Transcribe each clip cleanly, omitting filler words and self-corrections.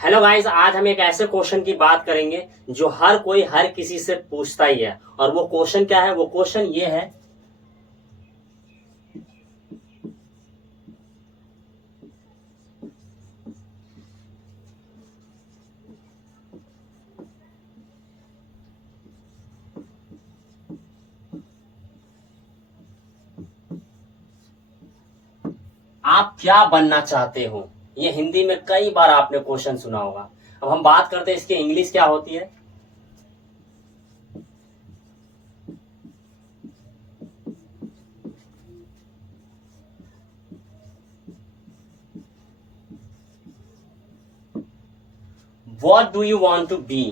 Hello guys, आज हम एक ऐसे क्वेश्चन की बात करेंगे जो हर कोई हर किसी से पूछता ही है। और वो क्वेश्चन क्या है? वो क्वेश्चन ये है, आप क्या बनना चाहते हो। ये हिंदी में कई बार आपने क्वेश्चन सुना होगा। अब हम बात करते हैं इसकी इंग्लिश क्या होती है। What do you want to be.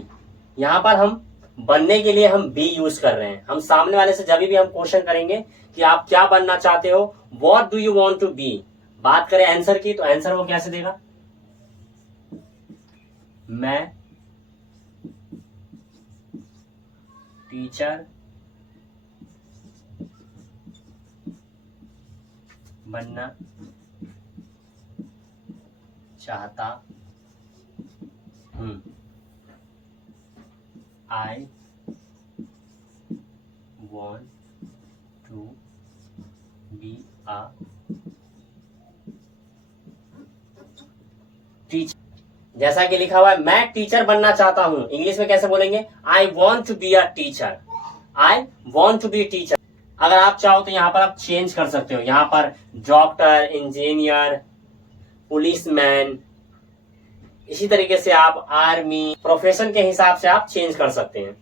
यहां पर हम बनने के लिए हम बी यूज कर रहे हैं। हम सामने वाले से जब भी हम क्वेश्चन करेंगे कि आप क्या बनना चाहते हो, what do you want to be, बात करें आंसर की, तो आंसर वो कैसे देगा? मैं टीचर बनना चाहता हूं। I want to be a teacher. जैसा कि लिखा हुआ है, मैं टीचर बनना चाहता हूं। इंग्लिश में कैसे बोलेंगे? I want to be a teacher. I want to be teacher. अगर आप चाहो तो यहां पर आप चेंज कर सकते हो। यहां पर डॉक्टर, इंजीनियर, पुलिसमैन, इसी तरीके से आप आर्मी, प्रोफेशन के हिसाब से आप चेंज कर सकते हैं।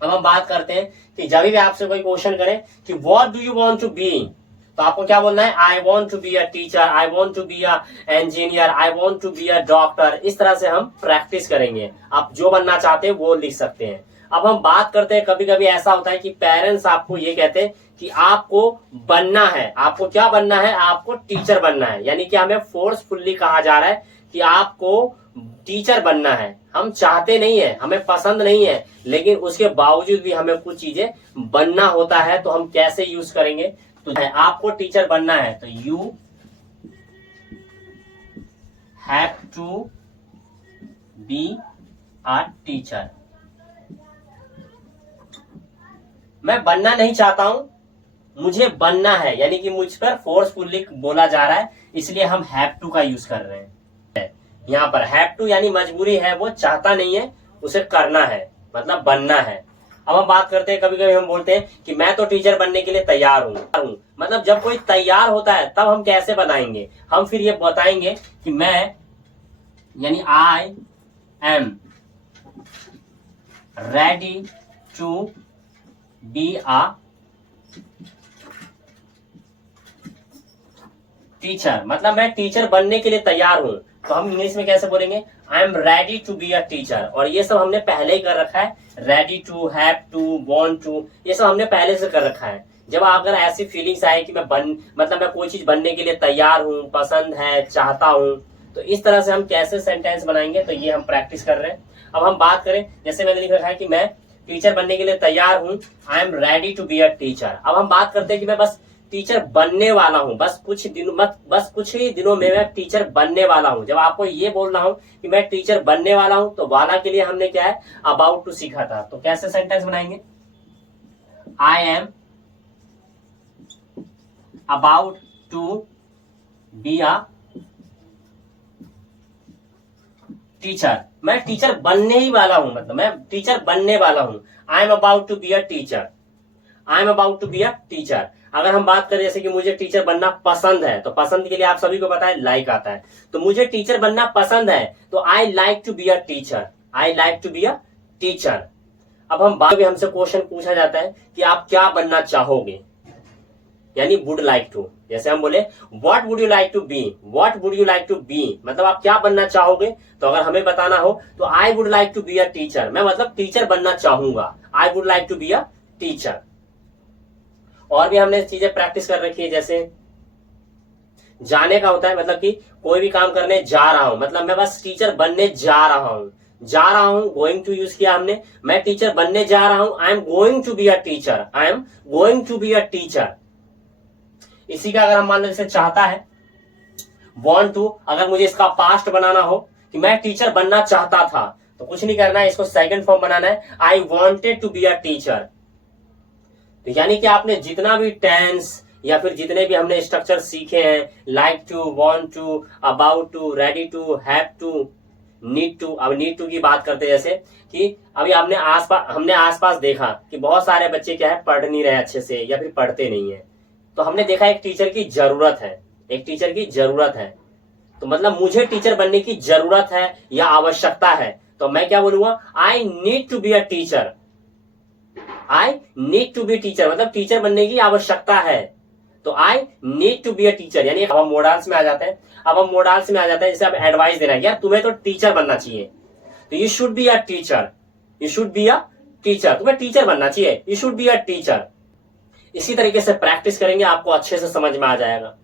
अब हम बात करते हैं कि जब भी आपसे कोई क्वेश्चन करे कि what do you want to be, तो आपको क्या बोलना है? I want to be a teacher, I want to be a engineer, I want to be a doctor. इस तरह से हम प्रैक्टिस करेंगे। आप जो बनना चाहते हैं वो लिख सकते हैं। अब हम बात करते हैं, कभी कभी ऐसा होता है कि पेरेंट्स आपको ये कहते हैं कि आपको बनना है। आपको क्या बनना है? आपको टीचर बनना है। यानी कि हमें फोर्सफुल्ली कहा जा रहा है कि आपको टीचर बनना है। हम चाहते नहीं है, हमें पसंद नहीं है, लेकिन उसके बावजूद भी हमें कुछ चीजें बनना होता है। तो हम कैसे यूज करेंगे? तो आपको टीचर बनना है तो you have to be a teacher. मैं बनना नहीं चाहता हूं, मुझे बनना है, यानी कि मुझ पर फोर्सफुली बोला जा रहा है, इसलिए हम हैव टू का यूज कर रहे हैं। यहाँ पर हैव टू यानी मजबूरी है, वो चाहता नहीं है, उसे करना है, मतलब बनना है। अब हम बात करते हैं, कभी कभी हम बोलते हैं कि मैं तो टीचर बनने के लिए तैयार हूं। मतलब जब कोई तैयार होता है तब हम कैसे बताएंगे? हम फिर ये बताएंगे कि मैं, यानी I am ready to be a teacher, मतलब मैं टीचर बनने के लिए तैयार हूं। तो हम इंग्लिश में कैसे बोलेंगे? I am ready to be a teacher. और ये सब हमने पहले ही कर रखा है। Ready to, have to, want to, ये सब हमने पहले से कर रखा है। जब अगर ऐसी फीलिंग्स आए कि मतलब मैं कोई चीज बनने के लिए तैयार हूं, पसंद है, चाहता हूं, तो इस तरह से हम कैसे सेंटेंस बनाएंगे, तो ये हम प्रैक्टिस कर रहे हैं। अब हम बात करें, जैसे मैंने लिख रखा है कि मैं टीचर बनने के लिए तैयार हूं, I am ready to be a teacher. अब हम बात करते हैं कि मैं बस टीचर बनने वाला हूं, बस कुछ ही दिनों में मैं टीचर बनने वाला हूं। जब आपको ये बोलना हो कि मैं टीचर बनने वाला हूं, तो वाला के लिए हमने क्या है? अबाउट टू सीखा था। तो कैसे सेंटेंस बनाएंगे? I am about to be a teacher. मैं टीचर बनने ही वाला हूं, मतलब मैं टीचर बनने वाला हूं। I am about to be a teacher. I am about to be a teacher. अगर हम बात करें जैसे कि मुझे टीचर बनना पसंद है, तो पसंद के लिए आप सभी को पता है लाइक आता है। तो मुझे टीचर बनना पसंद है, तो I like to be a teacher. I like to be a teacher. अब हम बात भी, हमसे क्वेश्चन पूछा जाता है कि आप क्या बनना चाहोगे, यानी वुड लाइक टू। जैसे हम बोले what would you like to be, what would you like to be, मतलब आप क्या बनना चाहोगे। तो अगर हमें बताना हो तो I would like to be a teacher, मैं मतलब टीचर बनना चाहूंगा। I would like to be a teacher. और भी हमने चीजें प्रैक्टिस कर रखी है, जैसे जाने का होता है, मतलब कि कोई भी काम करने जा रहा हूं, मतलब मैं बस टीचर बनने जा रहा हूं। जा रहा हूं, गोइंग टू यूज किया हमने। मैं टीचर बनने जा रहा हूं, I am going to be a teacher. I am going to be a teacher. इसी का अगर हम मान लो जैसे चाहता है, वांट टू, अगर मुझे इसका पास्ट बनाना हो कि मैं टीचर बनना चाहता था, तो कुछ नहीं करना है, इसको सेकंड फॉर्म बनाना है, I wanted to be a teacher. तो यानी कि आपने जितना भी टेंस या फिर जितने भी हमने स्ट्रक्चर सीखे हैं, like to, want to, about to, ready to, have to, need to. अब नीड टू की बात करते हैं, जैसे कि अभी हमने आसपास देखा कि बहुत सारे बच्चे क्या है, पढ़ नहीं रहे अच्छे से या फिर पढ़ते नहीं है, तो हमने देखा एक टीचर की जरूरत है, एक टीचर की जरूरत है। तो मतलब मुझे टीचर बनने की जरूरत है या आवश्यकता है, तो मैं क्या बोलूंगा, I need to be a teacher. I need to be teacher मतलब टीचर बनने की आवश्यकता है, तो I need to be a teacher. यानी अब हम मोडाल्स में आ जाते हैं, जैसे अब एडवाइस देना है, यार तुम्हें तो टीचर बनना चाहिए, तो you should be a teacher, you should be a teacher, तुम्हें टीचर बनना चाहिए, you should be a teacher. इसी तरीके से प्रैक्टिस करेंगे, आपको अच्छे से समझ में आ जाएगा।